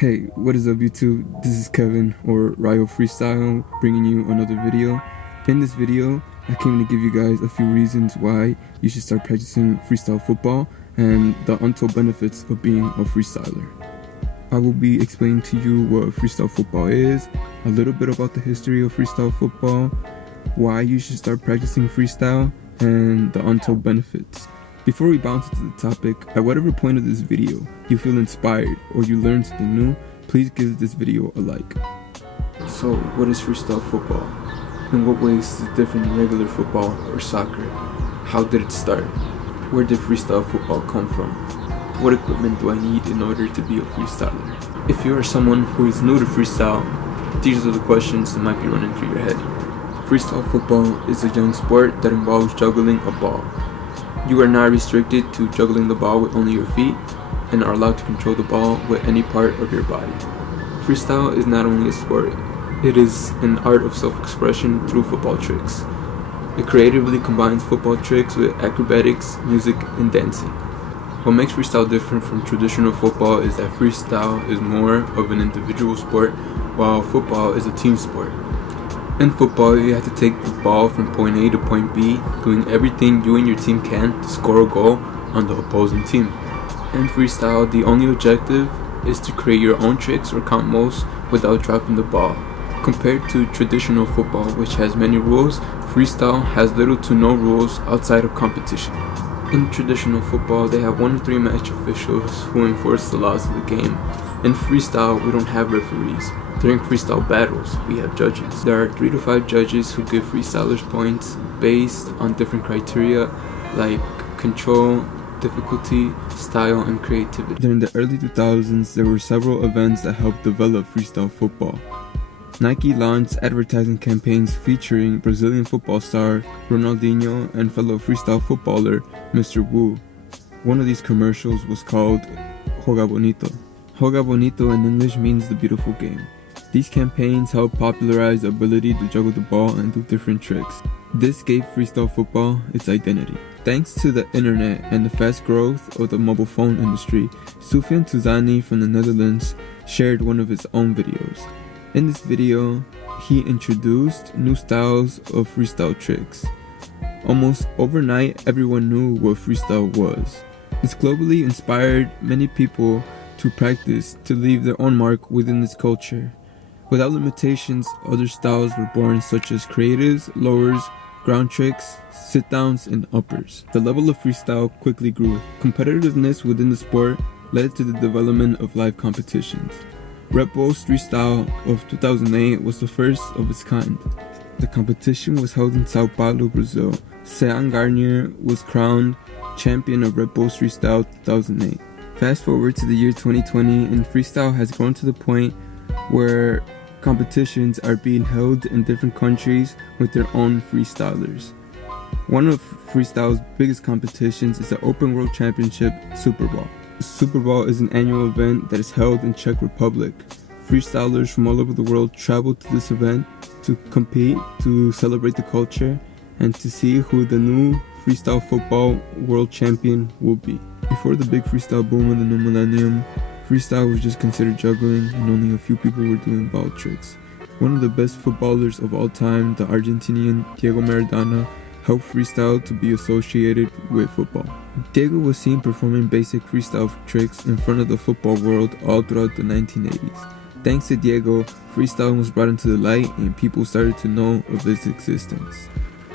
Hey, what is up YouTube? This is Kevin, or Rayo Freestyle, bringing you another video. In this video, I came to give you guys a few reasons why you should start practicing freestyle football and the untold benefits of being a freestyler. I will be explaining to you what freestyle football is, a little bit about the history of freestyle football, why you should start practicing freestyle, and the untold benefits. Before we bounce into the topic, at whatever point of this video you feel inspired or you learn something new, please give this video a like. So, what is freestyle football? In what ways is it different than regular football or soccer? How did it start? Where did freestyle football come from? What equipment do I need in order to be a freestyler? If you are someone who is new to freestyle, these are the questions that might be running through your head. Freestyle football is a young sport that involves juggling a ball. You are not restricted to juggling the ball with only your feet and are allowed to control the ball with any part of your body. Freestyle is not only a sport, it is an art of self-expression through football tricks. It creatively combines football tricks with acrobatics, music, and dancing. What makes freestyle different from traditional football is that freestyle is more of an individual sport, while football is a team sport. In football, you have to take the ball from point A to point B, doing everything you and your team can to score a goal on the opposing team. In freestyle, the only objective is to create your own tricks or combos without dropping the ball. Compared to traditional football, which has many rules, freestyle has little to no rules outside of competition. In traditional football, they have 1 to 3 match officials who enforce the laws of the game. In freestyle, we don't have referees. During freestyle battles, we have judges. There are 3 to 5 judges who give freestylers points based on different criteria like control, difficulty, style, and creativity. During the early 2000s, there were several events that helped develop freestyle football. Nike launched advertising campaigns featuring Brazilian football star Ronaldinho and fellow freestyle footballer Mr. Wu. One of these commercials was called Joga Bonito. Joga Bonito in English means the beautiful game. These campaigns helped popularize the ability to juggle the ball and do different tricks. This gave freestyle football its identity. Thanks to the internet and the fast growth of the mobile phone industry, Soufiane Touzani from the Netherlands shared one of his own videos. In this video, he introduced new styles of freestyle tricks. Almost overnight, everyone knew what freestyle was. This globally inspired many people to practice to leave their own mark within this culture. Without limitations, other styles were born such as creatives, lowers, ground tricks, sit-downs, and uppers. The level of freestyle quickly grew. Competitiveness within the sport led to the development of live competitions. Red Bull's Freestyle of 2008 was the first of its kind. The competition was held in Sao Paulo, Brazil. Sean Garnier was crowned champion of Red Bull's Freestyle 2008. Fast forward to the year 2020, and freestyle has grown to the point where competitions are being held in different countries with their own freestylers. One of freestyle's biggest competitions is the Open World Championship Super Bowl. Super Bowl is an annual event that is held in Czech Republic. Freestylers from all over the world travel to this event to compete, to celebrate the culture, and to see who the new freestyle football world champion will be. Before the big freestyle boom in the new millennium, freestyle was just considered juggling and only a few people were doing ball tricks. One of the best footballers of all time, the Argentinian Diego Maradona, helped freestyle to be associated with football. Diego was seen performing basic freestyle tricks in front of the football world all throughout the 1980s. Thanks to Diego, freestyle was brought into the light and people started to know of its existence.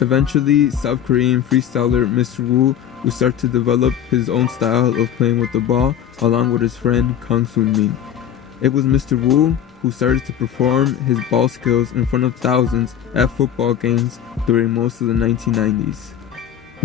Eventually, South Korean freestyler Mr. Wu would start to develop his own style of playing with the ball along with his friend Kang Soon Min. It was Mr. Wu who started to perform his ball skills in front of thousands at football games during most of the 1990s.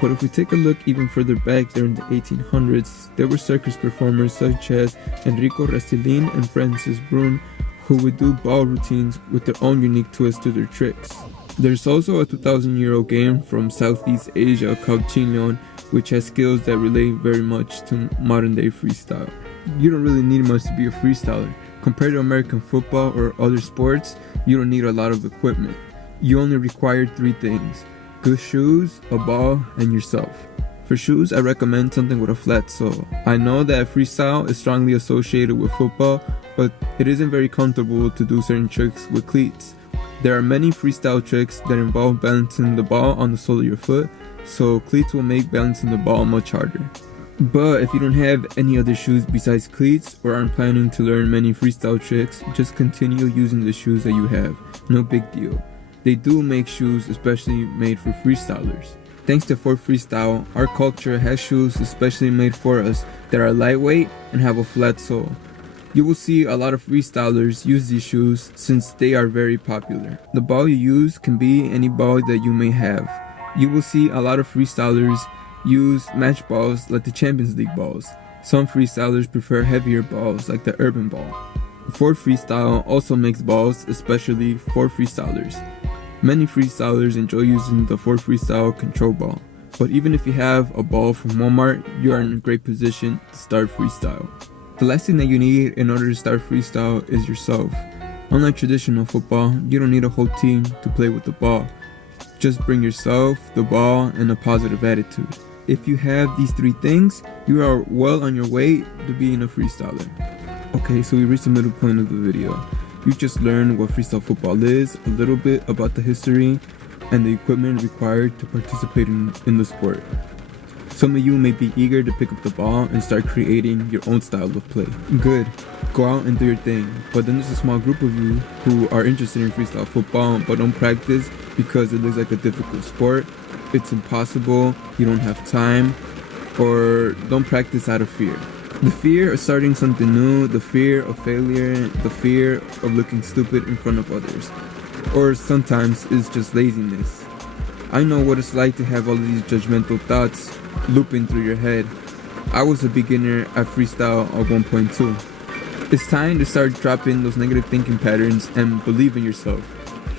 But if we take a look even further back during the 1800s, there were circus performers such as Enrico Rastilin and Francis Brun who would do ball routines with their own unique twist to their tricks. There's also a 2,000-year-old game from Southeast Asia called Chinleon, which has skills that relate very much to modern-day freestyle. You don't really need much to be a freestyler. Compared to American football or other sports, you don't need a lot of equipment. You only require 3 things: good shoes, a ball, and yourself. For shoes, I recommend something with a flat sole. I know that freestyle is strongly associated with football, but it isn't very comfortable to do certain tricks with cleats. There are many freestyle tricks that involve balancing the ball on the sole of your foot, so cleats will make balancing the ball much harder. But if you don't have any other shoes besides cleats or aren't planning to learn many freestyle tricks, just continue using the shoes that you have. No big deal. They do make shoes especially made for freestylers. Thanks to For Freestyle, our culture has shoes especially made for us that are lightweight and have a flat sole. You will see a lot of freestylers use these shoes since they are very popular. The ball you use can be any ball that you may have. You will see a lot of freestylers use match balls like the Champions League balls. Some freestylers prefer heavier balls like the urban ball. For Freestyle also makes balls especially for freestylers. Many freestylers enjoy using the For Freestyle control ball, but even if you have a ball from Walmart, you are in a great position to start freestyle. The last thing that you need in order to start freestyle is yourself. Unlike traditional football, you don't need a whole team to play with the ball. Just bring yourself, the ball, and a positive attitude. If you have these three things, you are well on your way to being a freestyler. Okay, so we reached the middle point of the video. You just learned what freestyle football is, a little bit about the history, and the equipment required to participate in the sport. Some of you may be eager to pick up the ball and start creating your own style of play. Good, go out and do your thing. But then there's a small group of you who are interested in freestyle football but don't practice because it looks like a difficult sport, it's impossible, you don't have time, or don't practice out of fear. The fear of starting something new, the fear of failure, the fear of looking stupid in front of others. Or sometimes it's just laziness. I know what it's like to have all these judgmental thoughts looping through your head. I was a beginner at freestyle at 1.2. It's time to start dropping those negative thinking patterns and believe in yourself.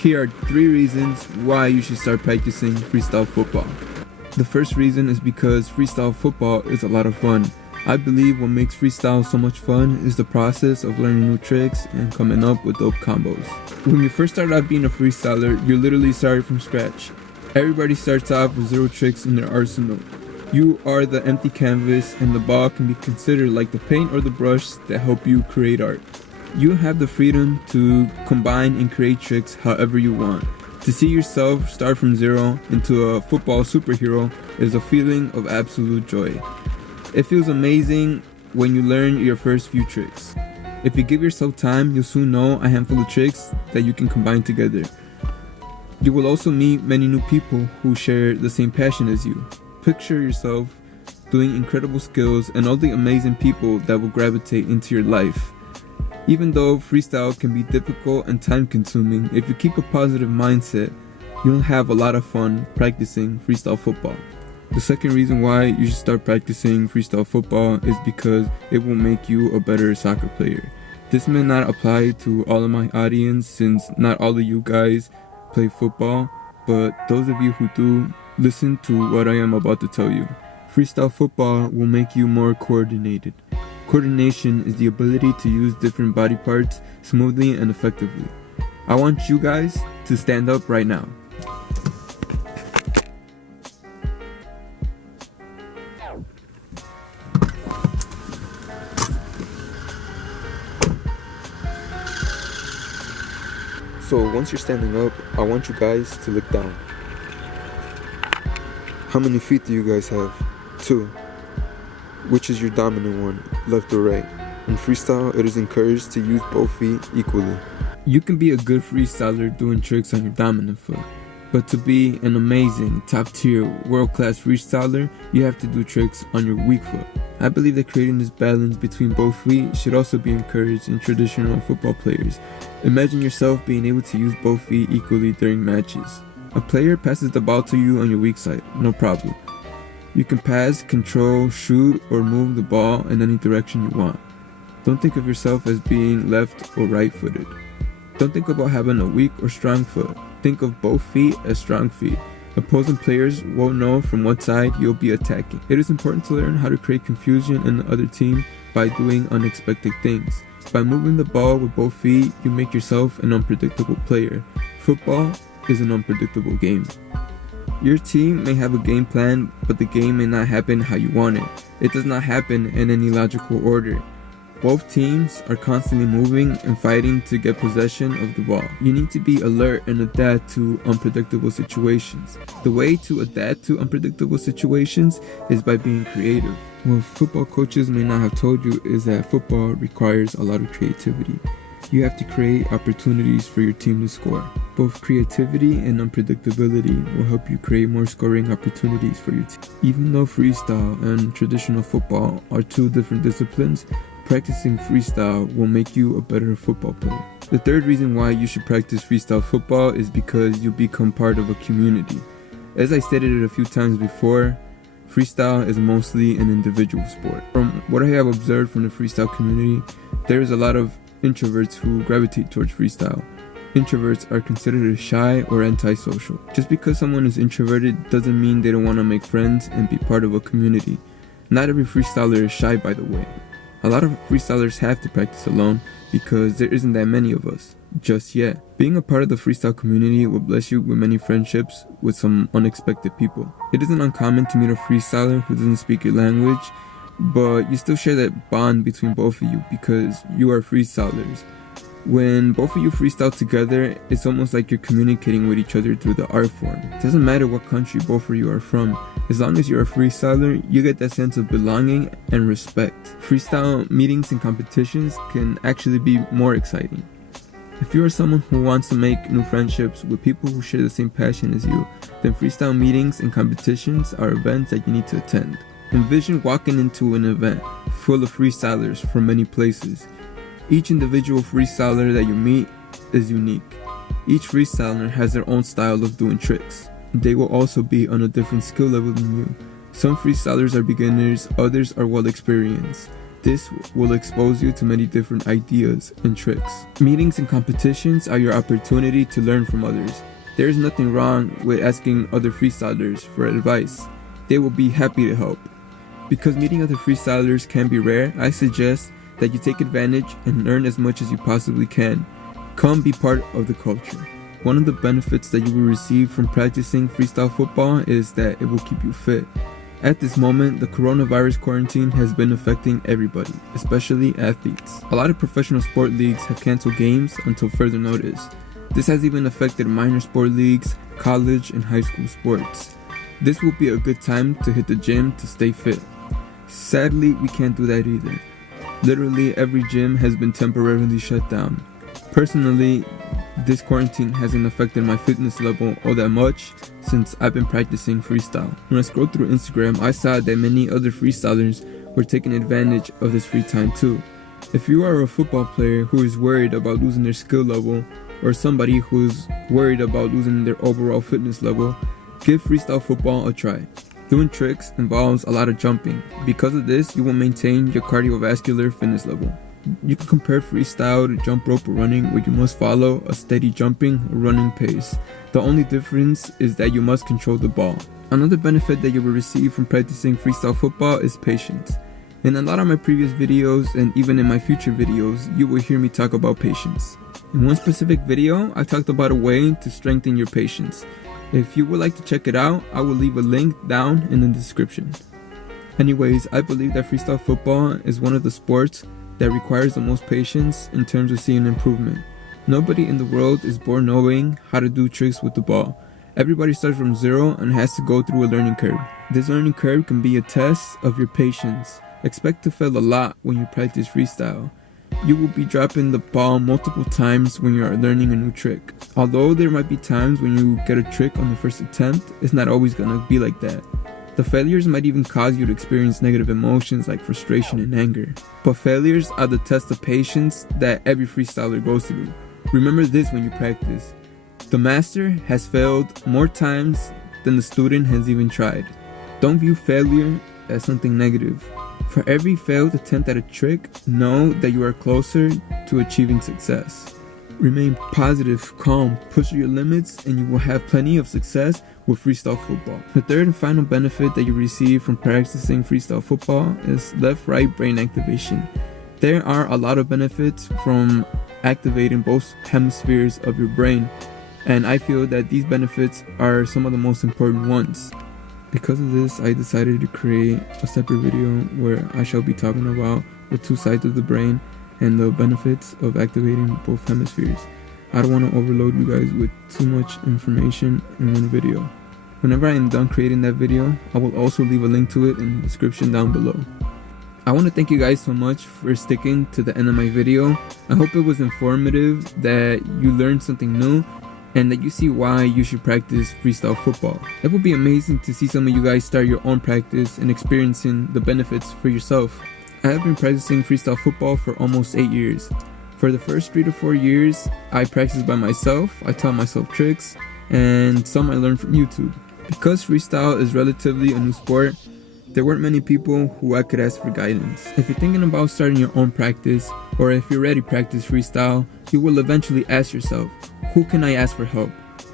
Here are 3 reasons why you should start practicing freestyle football. The first reason is because freestyle football is a lot of fun. I believe what makes freestyle so much fun is the process of learning new tricks and coming up with dope combos. When you first start out being a freestyler, you're literally starting from scratch. Everybody starts off with 0 tricks in their arsenal. You are the empty canvas, and the ball can be considered like the paint or the brush that help you create art. You have the freedom to combine and create tricks however you want. To see yourself start from 0 into a football superhero is a feeling of absolute joy. It feels amazing when you learn your first few tricks. If you give yourself time, you'll soon know a handful of tricks that you can combine together. You will also meet many new people who share the same passion as you. Picture yourself doing incredible skills and all the amazing people that will gravitate into your life. Even though freestyle can be difficult and time consuming, if you keep a positive mindset, you'll have a lot of fun practicing freestyle football. The second reason why you should start practicing freestyle football is because it will make you a better soccer player. This may not apply to all of my audience since not all of you guys play football, but those of you who do, listen to what I am about to tell you. Freestyle football will make you more coordinated. Coordination is the ability to use different body parts smoothly and effectively. I want you guys to stand up right now. So once you're standing up, I want you guys to look down. How many feet do you guys have? 2. Which is your dominant one, left or right? In freestyle, it is encouraged to use both feet equally. You can be a good freestyler doing tricks on your dominant foot, but to be an amazing, top-tier, world-class freestyler, you have to do tricks on your weak foot. I believe that creating this balance between both feet should also be encouraged in traditional football players. Imagine yourself being able to use both feet equally during matches. A player passes the ball to you on your weak side, no problem. You can pass, control, shoot, or move the ball in any direction you want. Don't think of yourself as being left or right-footed. Don't think about having a weak or strong foot. Think of both feet as strong feet. Opposing players won't know from what side you'll be attacking. It is important to learn how to create confusion in the other team by doing unexpected things. By moving the ball with both feet, you make yourself an unpredictable player. Football is an unpredictable game. Your team may have a game plan, but the game may not happen how you want it. It does not happen in any logical order. Both teams are constantly moving and fighting to get possession of the ball. You need to be alert and adapt to unpredictable situations. The way to adapt to unpredictable situations is by being creative. What football coaches may not have told you is that football requires a lot of creativity. You have to create opportunities for your team to score. Both creativity and unpredictability will help you create more scoring opportunities for your team. Even though freestyle and traditional football are two different disciplines, practicing freestyle will make you a better football player. The third reason why you should practice freestyle football is because you become part of a community. As I stated it a few times before, freestyle is mostly an individual sport. From what I have observed from the freestyle community, there is a lot of introverts who gravitate towards freestyle. Introverts are considered shy or antisocial. Just because someone is introverted doesn't mean they don't want to make friends and be part of a community. Not every freestyler is shy, by the way. A lot of freestylers have to practice alone because there isn't that many of us, just yet. Being a part of the freestyle community will bless you with many friendships with some unexpected people. It isn't uncommon to meet a freestyler who doesn't speak your language, but you still share that bond between both of you because you are freestylers. When both of you freestyle together, it's almost like you're communicating with each other through the art form. It doesn't matter what country both of you are from. As long as you're a freestyler, you get that sense of belonging and respect. Freestyle meetings and competitions can actually be more exciting. If you are someone who wants to make new friendships with people who share the same passion as you, then freestyle meetings and competitions are events that you need to attend. Envision walking into an event full of freestylers from many places. Each individual freestyler that you meet is unique. Each freestyler has their own style of doing tricks. They will also be on a different skill level than you. Some freestylers are beginners, others are well experienced. This will expose you to many different ideas and tricks. Meetings and competitions are your opportunity to learn from others. There is nothing wrong with asking other freestylers for advice. They will be happy to help. Because meeting other freestylers can be rare, I suggest that you take advantage and learn as much as you possibly can. Come be part of the culture. One of the benefits that you will receive from practicing freestyle football is that it will keep you fit. At this moment, the coronavirus quarantine has been affecting everybody, especially athletes. A lot of professional sport leagues have canceled games until further notice. This has even affected minor sport leagues, college and high school sports. This will be a good time to hit the gym to stay fit. Sadly, we can't do that either. Literally every gym has been temporarily shut down. Personally, this quarantine hasn't affected my fitness level all that much since I've been practicing freestyle. When I scrolled through Instagram, I saw that many other freestylers were taking advantage of this free time too. If you are a football player who is worried about losing their skill level, or somebody who's worried about losing their overall fitness level, give freestyle football a try. Doing tricks involves a lot of jumping. Because of this, you will maintain your cardiovascular fitness level. You can compare freestyle to jump rope or running, where you must follow a steady jumping or running pace. The only difference is that you must control the ball. Another benefit that you will receive from practicing freestyle football is patience. In a lot of my previous videos and even in my future videos, you will hear me talk about patience. In one specific video, I talked about a way to strengthen your patience. If you would like to check it out, I will leave a link down in the description. Anyways, I believe that freestyle football is one of the sports that requires the most patience in terms of seeing improvement. Nobody in the world is born knowing how to do tricks with the ball. Everybody starts from zero and has to go through a learning curve. This learning curve can be a test of your patience. Expect to fail a lot when you practice freestyle. You will be dropping the ball multiple times when you are learning a new trick. Although there might be times when you get a trick on the first attempt, it's not always gonna be like that. The failures might even cause you to experience negative emotions like frustration and anger. But failures are the test of patience that every freestyler goes through. Remember this when you practice. The master has failed more times than the student has even tried. Don't view failure as something negative. For every failed attempt at a trick, know that you are closer to achieving success. Remain positive, calm, push your limits, and you will have plenty of success with freestyle football. The third and final benefit that you receive from practicing freestyle football is left-right brain activation. There are a lot of benefits from activating both hemispheres of your brain, and I feel that these benefits are some of the most important ones. Because of this, I decided to create a separate video where I shall be talking about the two sides of the brain and the benefits of activating both hemispheres. I don't want to overload you guys with too much information in one video. Whenever I am done creating that video, I will also leave a link to it in the description down below. I want to thank you guys so much for sticking to the end of my video. I hope it was informative, that you learned something new, and that you see why you should practice freestyle football. It would be amazing to see some of you guys start your own practice and experiencing the benefits for yourself. I have been practicing freestyle football for almost 8 years. For the first 3 to 4 years, I practiced by myself. I taught myself tricks, and some I learned from YouTube. Because freestyle is relatively a new sport, there weren't many people who I could ask for guidance. If you're thinking about starting your own practice, or if you already practice freestyle, you will eventually ask yourself, who can I ask for help?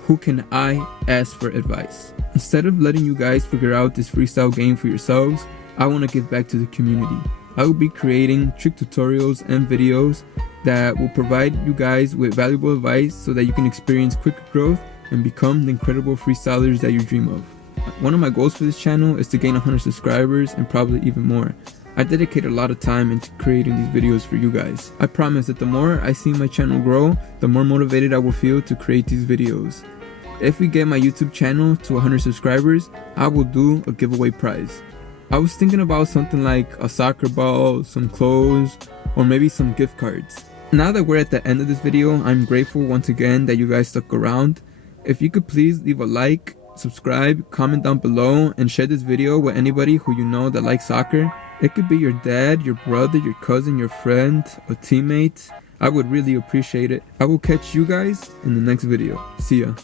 Who can I ask for advice? Instead of letting you guys figure out this freestyle game for yourselves, I want to give back to the community. I will be creating trick tutorials and videos that will provide you guys with valuable advice so that you can experience quicker growth and become the incredible freestylers that you dream of. One of my goals for this channel is to gain 100 subscribers and probably even more. I dedicate a lot of time into creating these videos for you guys. I promise that the more I see my channel grow, the more motivated I will feel to create these videos. If we get my YouTube channel to 100 subscribers, I will do a giveaway prize. I was thinking about something like a soccer ball, some clothes, or maybe some gift cards. Now that we're at the end of this video, I'm grateful once again that you guys stuck around. If you could please leave a like, subscribe, comment down below, and share this video with anybody who you know that likes soccer. It could be your dad, your brother, your cousin, your friend, a teammate. I would really appreciate it. I will catch you guys in the next video. See ya.